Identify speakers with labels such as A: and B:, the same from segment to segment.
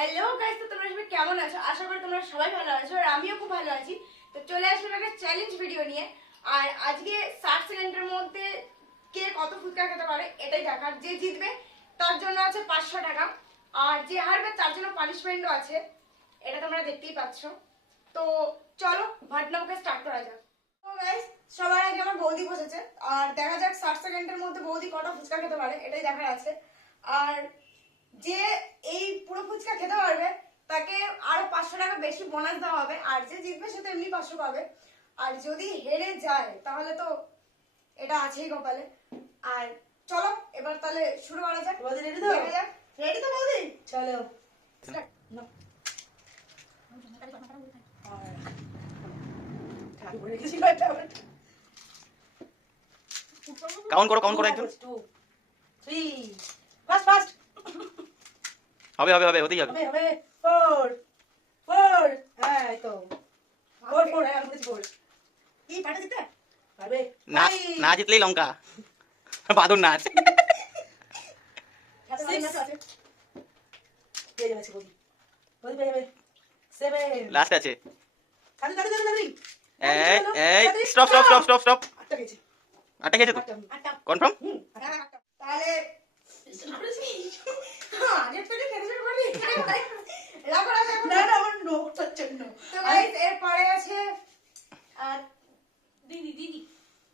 A: Hello guys তো তোমরা সবাই কেমন আছো? আশা করি তোমরা সবাই ভালো আছো আর আমিও খুব ভালো আছি। তো চলে আসলাম একটা চ্যালেঞ্জ ভিডিও নিয়ে। আর আজকে ষাট সেকেন্ডের মধ্যে কে কত ফুচকা খেতে পারে এটাই দেখার। যে জিতবে, তার জন্য আছে পাঁচশো টাকা। আর যে হারবে, তার জন্য পানিশমেন্টও আছে। এটা তোমরা দেখতেই পাচ্ছ। তো চলো ভাটনামকে স্টার্ট করা যাক। তো গাইস সবার আগে আমার বৌদি বসেছে। আর দেখা যাক ষাট সেকেন্ডের মধ্যে বৌদি কটা ফুচকা খেতে পারে, এটাই দেখার আছে। আর যে এই পুরো ফুচকা খেতে পারবে তাকে আরও পাঁচশো টাকা বেশি বোনাস দেওয়া হবে আর যে জিতবে সে তো এমনি পাঁচশো পাবে আর যদি হেরে যায় তাহলে তো এটা আছেই কপালে আর চলো এবার তাহলে শুরু করা যাক
B: বৌদি ready তো?
A: রেডি তো বৌদি
B: চলো।
C: কাউন্ট করো কাউন্ট করো একজন
B: three. Fast, fast.
C: হবে হবে হবে হতেই হবে
B: হবে, হবে। Four, four. হ্যাঁ, এই তো। Four, four, হ্যাঁ, আমি বলেছি four।
A: কি পাঠা দিতে
B: পারবে?
C: না
B: Five,
C: না জিতলেই লঙ্কা বাদর নাচ
B: six. পেয়ে যাবে আজকে বৌদি। বৌদি পেয়ে যাবে। Seven.
C: লাস্ট আছে
B: তাড়াতাড়ি, তাড়াতাড়ি, তাড়াতাড়ি।
C: এই
B: তাড়াতাড়ি,
C: এই
B: তাড়াতাড়ি।
C: Stop stop stop stop stop
B: আটটা গেছে।
C: আটটা খেয়েছে তো
B: আটটা।
A: আটটা
C: কনফার্ম
B: হুম,
A: হ্যাঁ, আটটা। তাহলে হ্যাঁ, আগের থেকে খেতে শুরু করি রাখো রাখো রাখো।
B: না, না, আমার নোটটার জন্য।
A: তো গাইস এরপরে আছে আহ, দিদি দিদি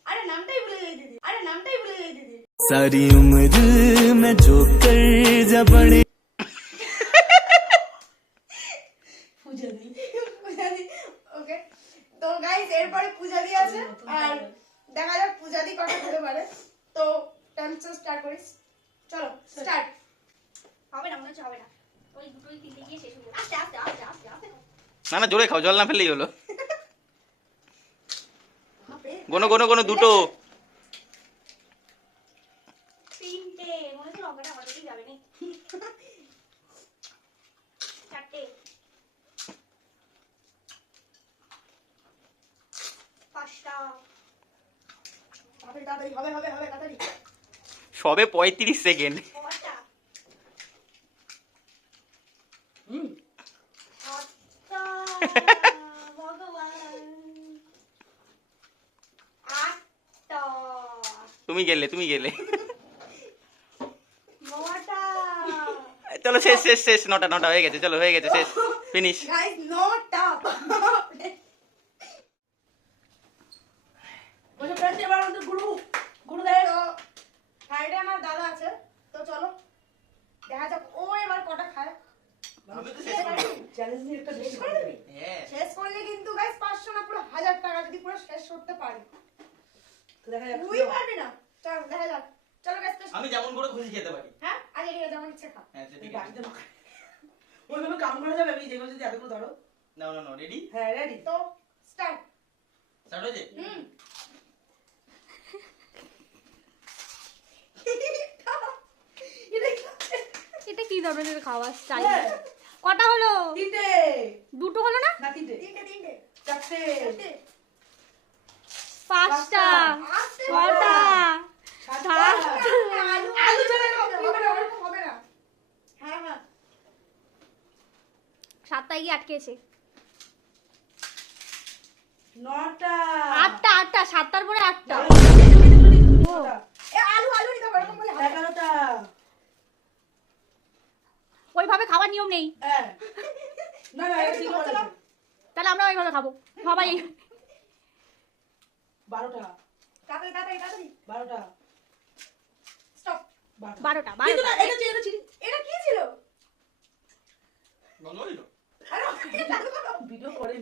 A: আরে নামটাই ভুলে গেছি দিদি আরে নামটাই ভুলে গেছি দিদি
D: सारी उम्र मैं जो कर जा बड़े
B: পূজা দিই।
A: ওকে তো গাইস এরপরে পূজা দি আছে আর দেখা যাক পূজা দি কটা হতে পারে তো টাইম স্টার্ট করিস চলো স্টার্ট
E: হবে না মনে হচ্ছে হবে না ওই দুটোই তিনটে গিয়ে শেষ হয়ে যাবে আস্তে আস্তে আস্তে আস্তে আস্তে
C: না না জোরে খাও জল না ফেললেই হলো গোনো গোনো গোনো দুটো
E: মনে হচ্ছে লঙ্কাটা আমার দিকেই যাবে নি। চারটে। পাঁচটা।
A: তাড়াতাড়ি তাড়াতাড়ি হবে হবে হবে তাড়াতাড়ি।
C: সবে পঁয়ত্রিশ সেকেন্ড। তুমি গেলে তুমি গেলে
E: নটা
C: চলো শেষ শেষ শেষ নটা নটা হয়ে গেছে চলো হয়ে গেছে শেষ ফিনিশ
A: গাইস আমার দাদা আছে তো চলো দেখা যাক ও এবার কটা খায়। শেষ করলে কিন্তু পাঁচশো না পুরো হাজার টাকা যদি পুরো শেষ করতে পারি। তুই পারবি না? চল দেখা যাক। চলো গাইস
C: আমি যেমন করে খুশি খেতে পারি।
A: হ্যাঁ? আগে যেমন ইচ্ছে খা
C: হ্যাঁ
B: কাম করা যাবে আমি যদি এতগুলো ধরো।
C: নাও না রেডি
B: হ্যাঁ রেডি
A: তো স্টার্ট
C: স্টার্ট হয়েছে?
A: হুম। এটা কি?
E: এটা কি ধরনের খাওয়া স্টাইল
B: হ্যাঁ।
E: কটা হলো?
B: তিনটে।
E: দুটো হলো না?
B: না তিনটে।
A: তিনটে তিনটে।
B: চারটে।
E: পাঁচটা। ছটা
B: সাতটা
E: সাতটা
A: আলু আলু চলে যাবে হবে না ওরকম হবে না হ্যাঁ হ্যাঁ
E: সাতটায় গিয়ে আটকেছে
B: নটা
E: আটটা আটটা সাতটার পরে আটটা
A: আলু আলু নিতে হবে এরকম বলে হবে না।
B: এগারোটা
E: ওইভাবে খাবার নিয়ম নেই
B: হ্যাঁ
E: তাহলে আমরা ওইভাবে খাব সবাই
B: বারোটা বারোটা বারোটা এটা
A: কি ছিল
B: ভিডিও করে?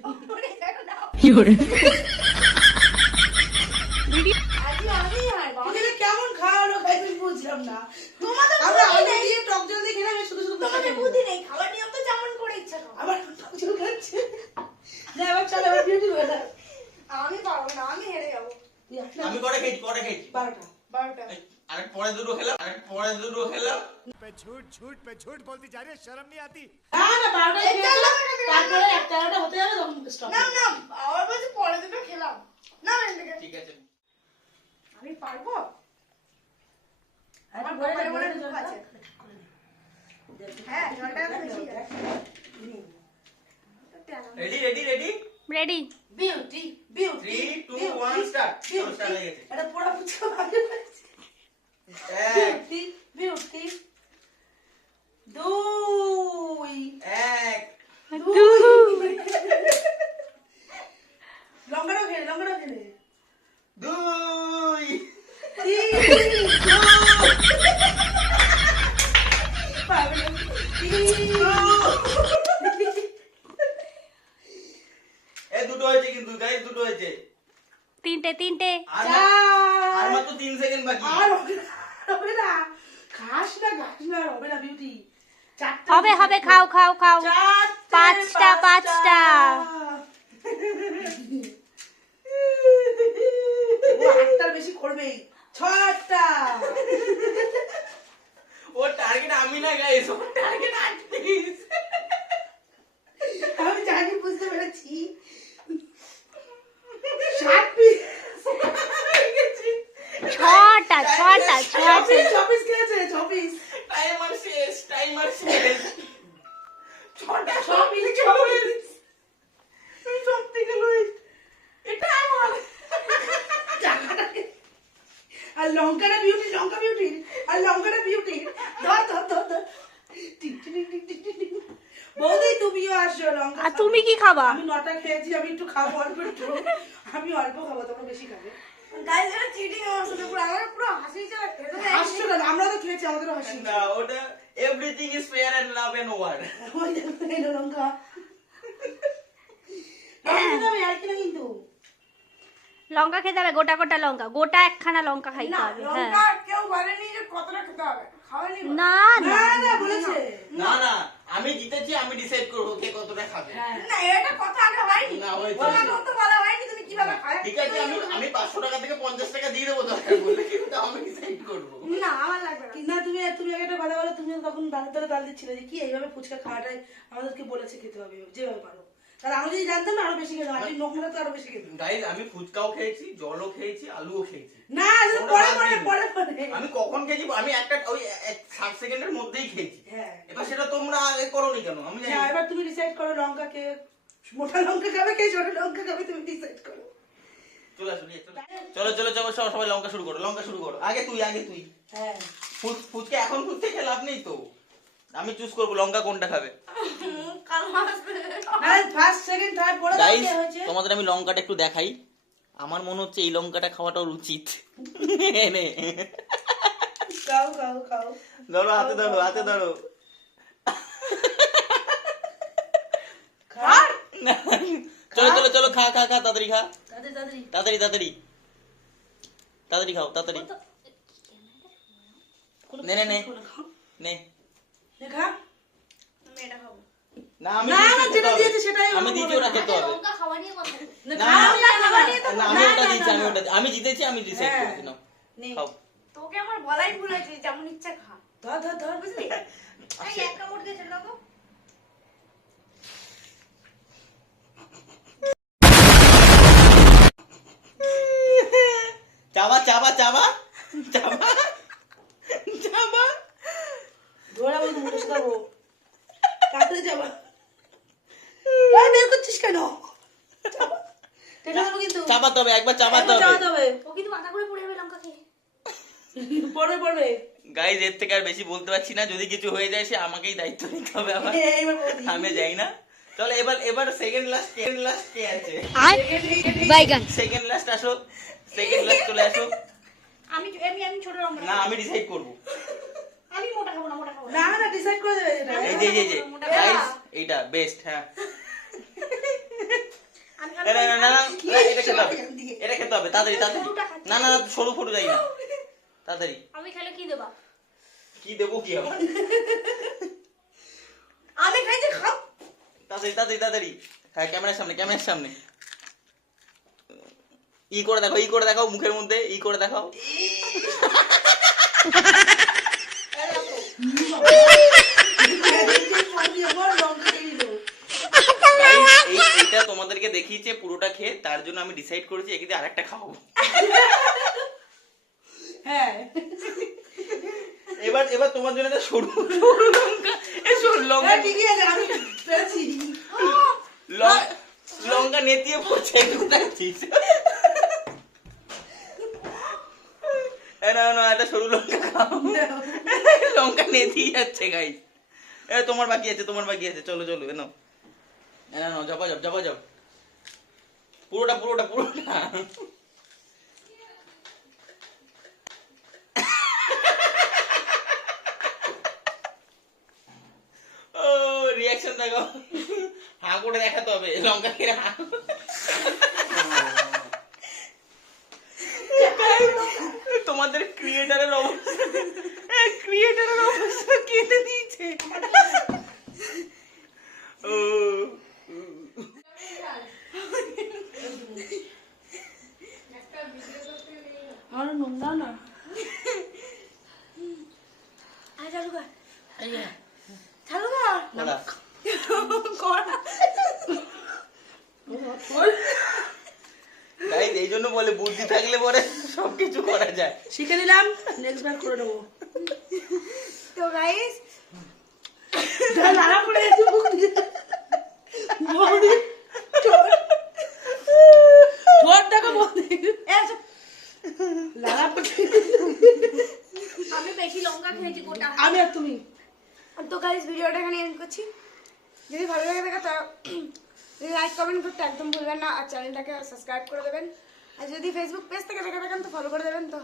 B: কেমন খাওয়ানো খাই বুঝলাম না।
A: তোমাদের
B: আমরা
A: বুদ্ধি
B: দিয়ে টক জল দিয়ে খেলাম শুধু শুধু
A: তোমাদের বুদ্ধি নেই। খাবার নিয়ম তো যেমন করে ইচ্ছা খাও
B: আবার টক জল খাচ্ছে। না এবার চলো এবার বিউটি বেলা
A: আমি পারব না আমি হেরে যাব।
C: আমি কটা খেয়েছি কটা খেয়েছি।
B: বারোটা।
A: বারোটা।
C: আরেক পরে দুটো খেলাম পরে দুটো খেলাম।
F: पे झूठ
C: ready
B: ready ready ready
C: beauty
B: beauty three two one
C: start এ দুটো হয়েছে কিন্তু গাইস দুটো হয়েছে।
E: তিনটে তিনটে।
C: আর মাত্র সেকেন্ড বাকি।
B: আর হবে না, হবে খাস না খাস না হবে না বিউটি
E: হবে হবে খাও খাও খাও। পাঁচটা, পাঁচটা।
B: ও আটটার বেশি করবেই ছটা
C: ও টার্গেট আমি না গাইস ও টার্গেট আটপিস
B: আমি জানি বুঝতে পেরেছি ষাট পিস
E: ছটা ছটা ছটা
B: চব্বিশ চব্বিশ খেয়েছে চব্বিশ
C: টাইমার শেষ টাইমার শেষ ছটা
B: চব্বিশ চব্বিশ সব থেকে লুই এটা আমার আর লঙ্কাটা বিউটি লঙ্কা বিউটি আর লঙ্কাটা বিউটি ধর ধর ধর ধর টিক টিক টিক টিক টিক টিক। বৌদি তুমিও আসো লঙ্কা
E: আর
B: খাব।
E: তুমি কি খাবা?
B: আমি নটা খেয়েছি আমি একটু খাব অল্প একটু। আমি অল্প খাব তোমরা বেশি খাবে।
A: গাইস এটা চিটিং আমার সাথে পুরো আমার পুরো হাসি চলে খেতে দেয়
B: হাসছো না আমরা তো খেয়েছি আমাদেরও হাসি।
C: না ওটা everything is fair and love and war
B: ওই দেখো, এই লো লঙ্কা না কিন্তু।
E: লঙ্কা খেতে হবে গোটা গোটা লঙ্কা গোটা একখানা লঙ্কা খাইতে
A: না
E: হবে হ্যাঁ।
A: লঙ্কা কেউ বলেনি যে কতটা খেতে হবে।
E: না না
B: না না। বলেছে।
C: না না আমি জিতেছি আমি ডিসাইড করব কে কতটা খাবে।
B: হ্যাঁ।
A: না এটা কথা আগে হয়নি।
C: না, হয়েছে,
A: ওটা তো বলা হয়নি তুমি কীভাবে খাবে?
C: ঠিক আছে আমি আমি পাঁচশো টাকা থেকে পঞ্চাশ টাকা দিয়ে দেব দরকার বলে কিন্তু আমি ডিসাইড করব।
A: না আমার লাগবে না।
B: কি না তুমি তুমি একটা কথা বলো তুমি তখন ধরে তাল দিচ্ছিলে যে কি এইভাবে ফুচকা খাওয়াটাই আমাদেরকে বলেছে খেতে হবে যেভাবে পারো। তাহলে আমি যদি জানতাম আরও বেশি খেতাম। আমি নোংরা তো আরও বেশি খেতাম।
C: গাইজ আমি ফুচকাও খেয়েছি জলও খেয়েছি আলুও খেয়েছি।
B: না পরে পরে পরে পরে।
C: আমি কখন খেয়েছি? আমি একটা ওই এক- সেকেন্ডের মধ্যেই খেয়েছি।
B: হ্যাঁ।
C: এবার সেটা তোমরা আগে করোনি কেন? আমি জানি
B: এবার তুমি ডিসাইড করো লঙ্কা কে মোটা লঙ্কা খাবে কে ছোট লঙ্কা খাবে তুমি ডিসাইড করো।
C: চলে চলো। চলো সব- সবাই লঙ্কা শুরু করো লঙ্কা শুরু করো। আগে তুই আগে তুই।
B: হ্যাঁ।
C: ফুচ- ফুচকা এখন ফুচকা খেয়ে লাভ নেই তো? আমি চুজ করব লঙ্কা কোনটা খাবে।
B: কে হয়েছে?
C: তোমাদের আমি লঙ্কাটা একটু দেখাই। আমার মনে হচ্ছে এই লঙ্কাটা খাওয়াটাও উচিত। নে
B: খাও খাও খাও।
C: ধরো হাতে ধরো হাতে ধরো। চলো চলো চলো খা খা খা তাড়াতাড়ি খা।
B: তাড়াতাড়ি তাড়াতাড়ি।
C: তাড়াতাড়ি খাও তাড়াতাড়ি। নে নে নে। নে।
A: খাব
C: না আমি দিয়েছি,
B: যেটা
C: হবে।
B: সেটাই
C: আমি
B: আমার
C: ওটা খেতে হবে।
B: না
C: আমি দিয়েছি আমি আমি জিতেছি আমি ডিসাইড
B: হ্যাঁ।
C: করেছি নাও খাও।
A: তোকে আমার বলাই ভুল হয়েছে যেমন ইচ্ছা খা।
B: ধর ধর ধর
A: বুঝলি? এই এক কামড় দিয়ে ছেড়ে দাও
C: চাবা চাবা চাবা চাবা চাবা।
B: ধরে মুখে সাদাবো কাটতে যাবা। এই বের করছিস কেন?
C: চাপাতে হবে একবার চাপাতে হবে
E: ও কিন্তু মাথা করে পড়ে যাবে লঙ্কা খেয়ে।
B: পড়বে পড়বে।
C: গাইজ এর থেকে আর বেশি বলতে পারছি না। যদি কিছু হয়ে যায় সে আমাকেই দায়িত্ব নিতে হবে
B: বৌদি।
C: আমি যাই না। চলো এবার এবার সেকেন্ড লাস্ট সেকেন্ড লাস্ট কে আছে?
E: বাইগান
C: সেকেন্ড লাস্ট আসো সেকেন্ড লাস্ট চলে আসো
A: আমি আমি আমি ছোট লঙ্কা
C: না আমি ডিসাইড করব।
A: আমি মোটা খাব না মোটা খাব না।
B: না না ডিসাইড করে দেবে এটা
C: এই যে এই যে, এই যে। গাইজ এইটা বেস্ট হ্যাঁ
A: আমি
C: না না না, না না,
B: কি
C: না, এটা খেতে হবে। এটা খেতে হবে তাড়াতাড়ি তাড়াতাড়ি। না না না, সরু ফটু যাই না। তাড়াতাড়ি।
E: আমি খেলে কি দেবা?
C: কি দেবো কি হবে
A: আমি খাইছি খাও।
C: তাড়াতাড়ি তাড়াতাড়ি তাড়াতাড়ি। হ্যাঁ ক্যামেরার সামনে ক্যামেরার সামনে। ই করে দেখো ই করে দেখাও মুখের মধ্যে ই করে দেখাও
B: বৌদি আমার লঙ্কা দিয়ে দিল।
C: Guys, এই এটা তোমাদেরকে দেখিয়েছে পুরোটা খেয়ে তার জন্য আমি ডিসাইড করেছি একে আরেকটা খাব
B: হ্যাঁ।
C: এবার এবার তোমার জন্য একটা সরু সরু লঙ্কা এই সরু লঙ্কা
B: ঠিকই আছে আমি পেরেছি
C: লঙ্কা নেতিয়ে পড়ছে কোথায় ছিস এ না না একটা সরু লঙ্কা খাও। লঙ্কা নেতিয়ে যাচ্ছে গাই এ তোমার বাকি আছে তোমার বাকি আছে চলো চলো এ নাও। না নাও জপা জপ জপা জপ পুরোটা পুরোটা পুরোটা। ও রিয়াকশন দেখো। হা করে দেখাতে হবে, লঙ্কা খেয়ে হা তোমাদের ক্রিয়েটারের অবস্থা ক্রিয়েটারের অবস্থা কেটে দিয়েছে ও
B: আমার নুন দাও না
A: আরে চালু কর চালু কর
C: তাই এই জন্য বলে বুদ্ধি থাকলে পরে সবকিছু করা যায়।
B: শিখে নিলাম নেক্সট বার করে নেব।
A: তো গাইস
B: লালা পড়ে গেছে মুখ দিয়ে। ঠোঁট- দেখো বৌদি। লালা পড়ে
E: আমি বেশি লঙ্কা খেয়েছি গোটা।
A: তো গাইজ ভিডিওটা এখানে এন্ড করছি। যদি ভালো লাগে থাকে যদি লাইক কমেন্ট করতে একদম ভুলবেন না। আর চ্যানেলটাকে সাবস্ক্রাইব করে দেবেন। আর যদি ফেসবুক পেজ থেকে দেখে থাকেন, তো ফলো করে দেবেন তো।